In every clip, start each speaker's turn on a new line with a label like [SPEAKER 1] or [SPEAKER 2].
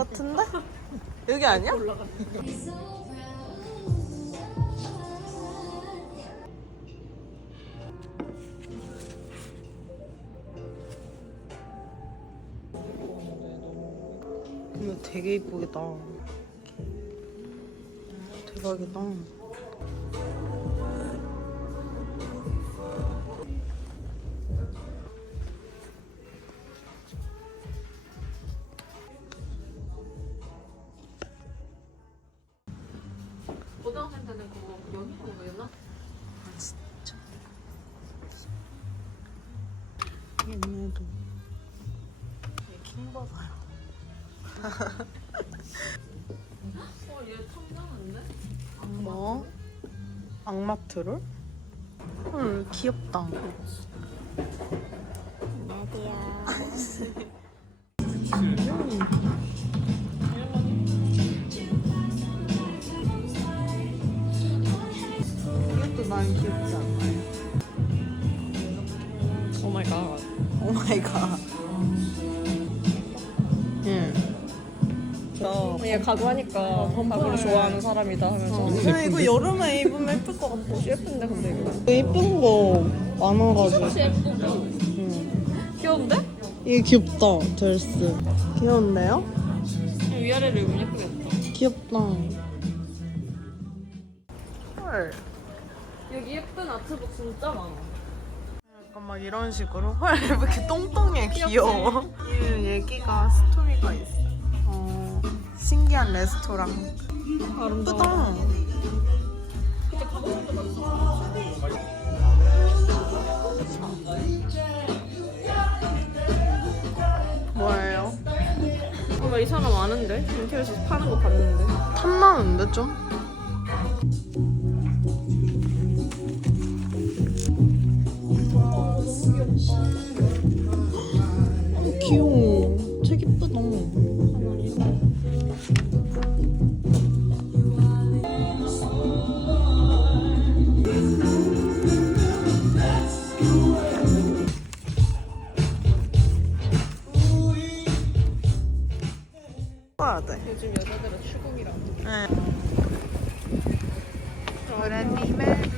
[SPEAKER 1] 같은데? 여기 아니야? 이거 되게 이쁘겠다. 대박이다.
[SPEAKER 2] 고등학생 때는 그거 연희고 뭐였나?
[SPEAKER 1] 아 진짜. 얘네도 킹 받아요.
[SPEAKER 2] 얘 탐나는데?
[SPEAKER 1] 뭐? 악마 트롤? 헐 귀엽다. 이것도 난 귀엽지 않나요?
[SPEAKER 2] 오 마이 갓.
[SPEAKER 1] 오 마이 갓. 응.
[SPEAKER 2] 얘 가구 하니까 가구를 좋아하는 사람이다 하면서.
[SPEAKER 1] 근데 이거 여름에 입으면 예쁠 것 같아.
[SPEAKER 2] 예쁜데 근데 이거.
[SPEAKER 1] 예쁜 거 많아가지고.
[SPEAKER 2] 예쁘고.
[SPEAKER 1] 응.
[SPEAKER 2] 귀여운데?
[SPEAKER 1] 이게 귀엽다, 드레스. 귀여운데요?
[SPEAKER 2] 위아래를 입으면 예쁘겠다.
[SPEAKER 1] 귀엽다. 헐.
[SPEAKER 2] 여기 예쁜 아트북 진짜 많아.
[SPEAKER 1] 약간 막 이런 식으로. 헐, 왜 이렇게 똥똥해, 귀여워. 이 얘기가 스토리가 있어. 신기한 레스토랑. 예쁘다. 뭐예요?
[SPEAKER 2] 이 사람 아는데? 인터넷에서 파는 거 봤는데.
[SPEAKER 1] 탐나는데 좀? 귀여워. 책 이쁘다. 써야 돼.
[SPEAKER 2] 요즘 여자들은 추궁이라고.
[SPEAKER 1] 네. 브랜디 메리.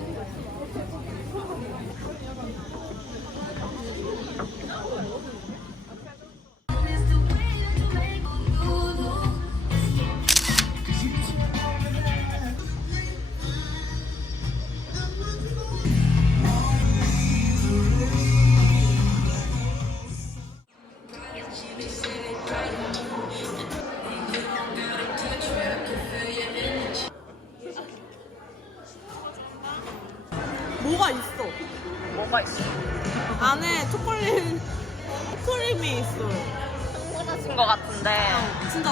[SPEAKER 1] 뭐가 있어?
[SPEAKER 2] 뭐가 있어?
[SPEAKER 1] 안에 초콜릿 크림이 있어요.
[SPEAKER 2] 꽂아진 거 같은데.
[SPEAKER 1] 진짜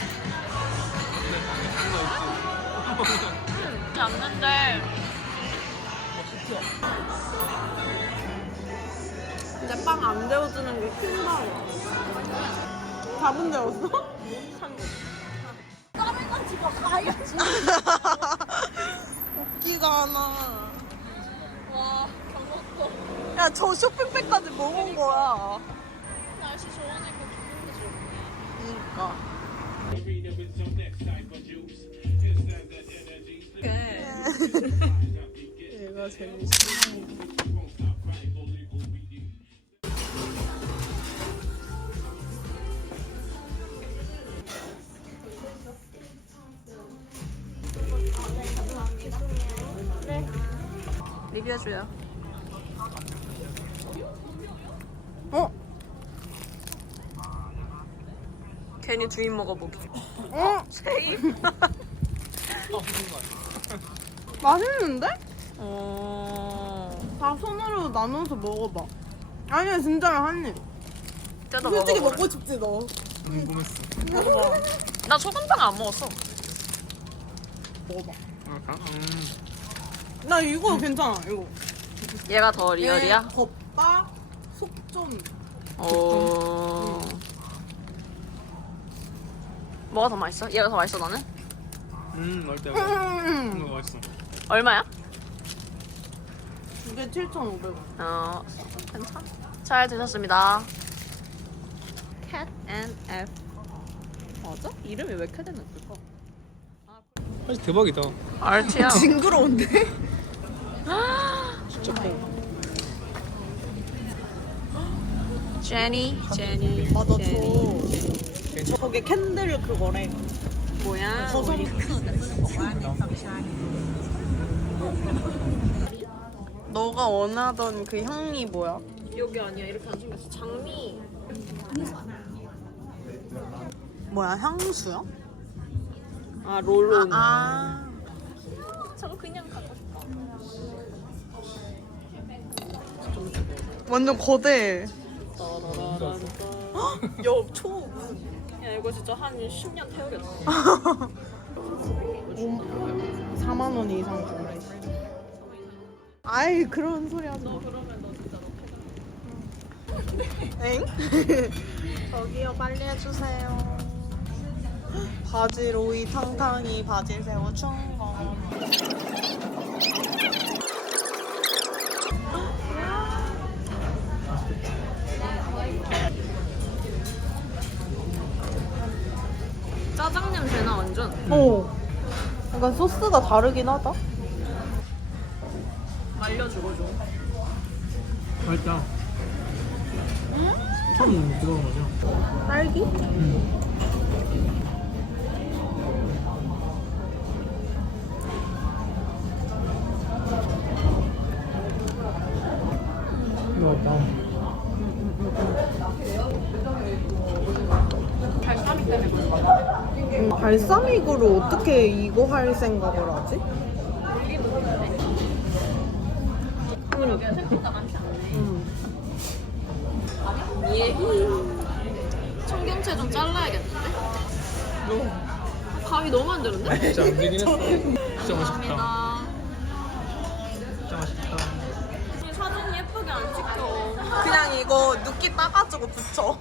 [SPEAKER 2] 않는데.
[SPEAKER 1] 근데 빵 안 데워주는 게 큰다. 밥은 데웠어?
[SPEAKER 2] 까매가 지금 가야지.
[SPEAKER 1] 웃기가 않아.
[SPEAKER 2] 와, 경복도.
[SPEAKER 1] 야, 저 쇼핑백까지 먹은 거야.
[SPEAKER 2] 날씨 좋으니까 기분도 좋네.
[SPEAKER 1] 그니까. 얘가 재밌어.
[SPEAKER 2] 네. 리뷰해줘요.
[SPEAKER 1] 어?
[SPEAKER 2] 괜히 주인 먹어보기.
[SPEAKER 1] 어?
[SPEAKER 2] 쉐이?
[SPEAKER 1] 맛있는데?
[SPEAKER 2] 다
[SPEAKER 1] 다 손으로 나눠서 먹어봐. 아니야, 진짜로 한 입.
[SPEAKER 2] 뜯어
[SPEAKER 1] 솔직히
[SPEAKER 2] 먹어보래.
[SPEAKER 1] 먹고 싶지, 너.
[SPEAKER 3] 궁금했어.
[SPEAKER 1] 먹어봐.
[SPEAKER 2] 나 소금빵 안 먹었어.
[SPEAKER 1] 먹어봐.
[SPEAKER 3] 그럴까?
[SPEAKER 1] 나 이거 괜찮아, 이거.
[SPEAKER 2] 얘가 더 리얼이야?
[SPEAKER 1] 겉바 속좀.
[SPEAKER 2] 오. 뭐가 더 맛있어? 얘가 더 맛있어 너는?
[SPEAKER 3] 맛있다. 맛있어.
[SPEAKER 2] 얼마야?
[SPEAKER 1] 이게 7,500원.
[SPEAKER 2] 괜찮아. 잘 드셨습니다. Cat and F. 맞아? 이름이 왜 캐덴 했을까?
[SPEAKER 3] 사실 대박이다.
[SPEAKER 1] 알티야. 징그러운데?
[SPEAKER 3] 진짜 커.
[SPEAKER 2] 제니.
[SPEAKER 1] 맞아 저 저게 캔들 그거래.
[SPEAKER 2] 뭐야?
[SPEAKER 1] 저성 너가 원하던 그 향이 뭐야?
[SPEAKER 2] 여기 아니야. 이렇게 안 생겼어. 장미.
[SPEAKER 1] 뭐야 향수야?
[SPEAKER 2] 아 롤론.
[SPEAKER 1] 아
[SPEAKER 2] 저거 그냥 갖고 싶어.
[SPEAKER 1] 완전 거대.
[SPEAKER 2] 따라라란따.
[SPEAKER 1] 초.
[SPEAKER 2] 야 이거 진짜 한 10년 태우겠다.
[SPEAKER 1] 4만 원 이상 준대. 아이 그런 소리 하지 마.
[SPEAKER 2] 그러면 너 진짜
[SPEAKER 1] 엥? 저기요 빨리 해주세요. 바질 오이 탕탕이 바질 새우 충건.
[SPEAKER 2] 짜장 냄새나 완전.
[SPEAKER 1] 오. 약간 소스가 다르긴 하다.
[SPEAKER 2] 말려주고 줘.
[SPEAKER 3] 맛있다. 처음 들어본 거죠?
[SPEAKER 1] 딸기?
[SPEAKER 3] 이거 맛있다.
[SPEAKER 1] 발사믹으로 어떻게 이거 할 생각을 하지?
[SPEAKER 2] 청경채 좀 잘라야겠는데? 가위 너무 안 되는데?
[SPEAKER 3] 진짜 안 되긴 했어. 진짜 맛있다.
[SPEAKER 2] 감사합니다.
[SPEAKER 3] 진짜 맛있다.
[SPEAKER 2] 이 사진 예쁘게 안 찍혀.
[SPEAKER 1] 그냥 이거 눕기 따가지고 붙여.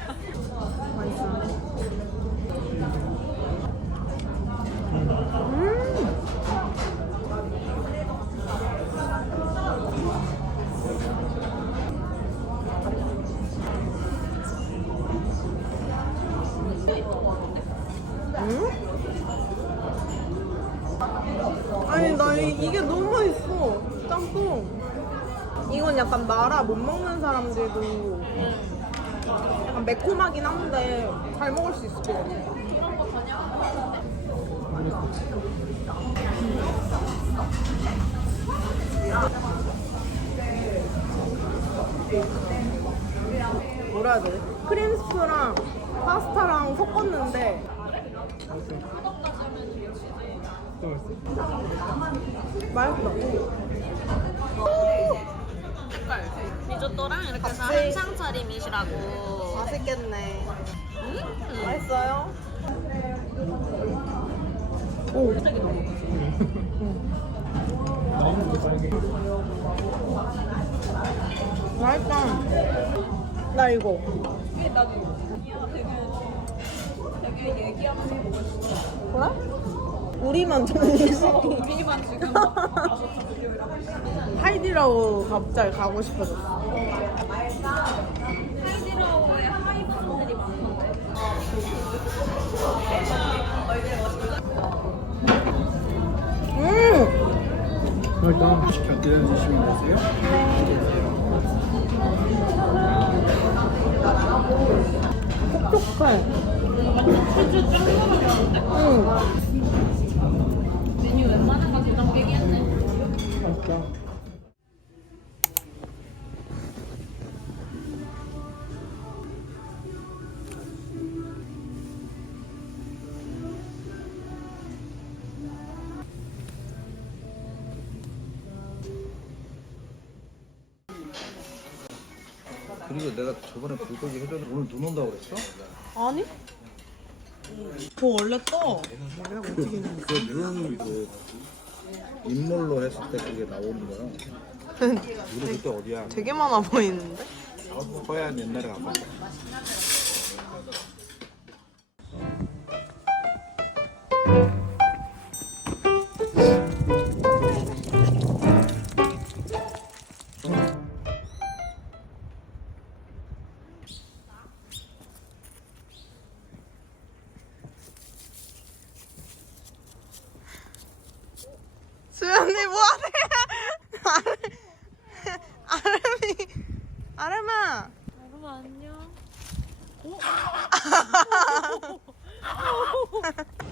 [SPEAKER 1] 아니 나 이게 너무 맛있어. 짬뽕. 이건 약간 마라 못 먹는 사람들도 약간 매콤하긴 한데 잘 먹을 수 있을 것 같아. 뭐라 해야 되지? 크림스프랑 파스타랑 섞었는데
[SPEAKER 3] 또 맛있어?
[SPEAKER 1] 맛있어.
[SPEAKER 2] 색깔. 리조또랑 이렇게 해서
[SPEAKER 1] 같이.
[SPEAKER 2] 한상 차림이시라고.
[SPEAKER 1] 맛있겠네. 맛있어요? 오.
[SPEAKER 3] 나오는 거 빨개.
[SPEAKER 1] 맛있다. 나 이거.
[SPEAKER 2] 되게 얘기하면서 먹을 수 있어.
[SPEAKER 1] 그래? 우리만 정신이.
[SPEAKER 2] 우리만 지금
[SPEAKER 1] 하이디라고 갑자기 가고 싶어졌어.
[SPEAKER 2] 하이디라오에 하이버들이 많던데.
[SPEAKER 3] 맛있다. 시켜 드시면 되세요?
[SPEAKER 1] 촉촉해.
[SPEAKER 2] 치즈 짱 먹었는데?
[SPEAKER 1] 응.
[SPEAKER 2] 메뉴 웬만한 거 그냥 얘기했네.
[SPEAKER 3] 맛있다.
[SPEAKER 4] 그리고 내가 저번에 불고기 해줬는데 오늘 눈 온다고 그랬어?
[SPEAKER 1] 아니? 저 원래 떠.
[SPEAKER 4] 그눈 그 인몰로 했을 때 그게 나오는 거야. 우리 그때 어디야?
[SPEAKER 1] 되게 많아 보이는데?
[SPEAKER 4] 서해안 옛날에 가봤어.
[SPEAKER 1] 언니 뭐하세요? 아름아.
[SPEAKER 2] 여러분 안녕.